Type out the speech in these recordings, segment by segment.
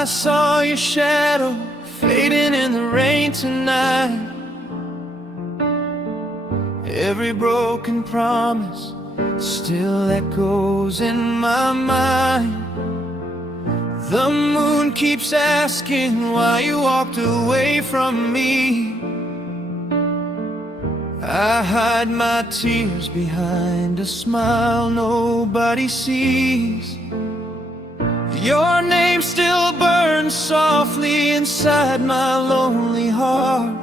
I saw your shadow fading in the rain tonight. Every broken promise still echoes in my mind. The moon keeps asking why you walked away from me. I hide my tears behind a smile nobody sees. Your name still burns softly inside my lonely heart.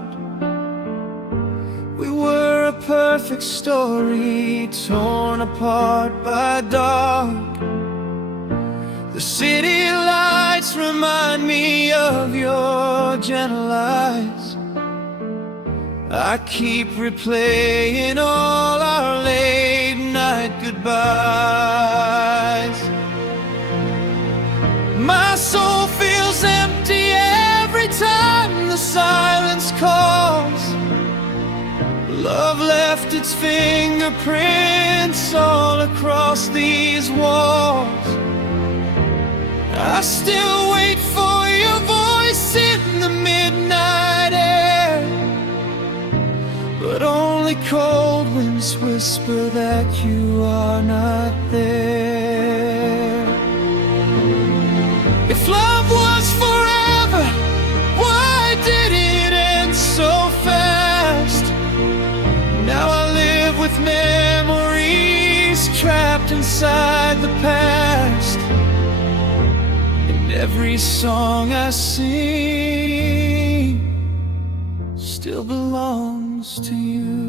We were a perfect story, torn apart by dark. The city lights remind me of your gentle eyes. I keep replaying all our late night goodbyes. My soul feels empty every time the silence calls. Love left its fingerprints all across these walls. I still wait for your voice in the midnight air, but only cold winds whisper that you are not there. If love was forever, why did it end so fast? Now I live with memories trapped inside the past, and every song I sing still belongs to you.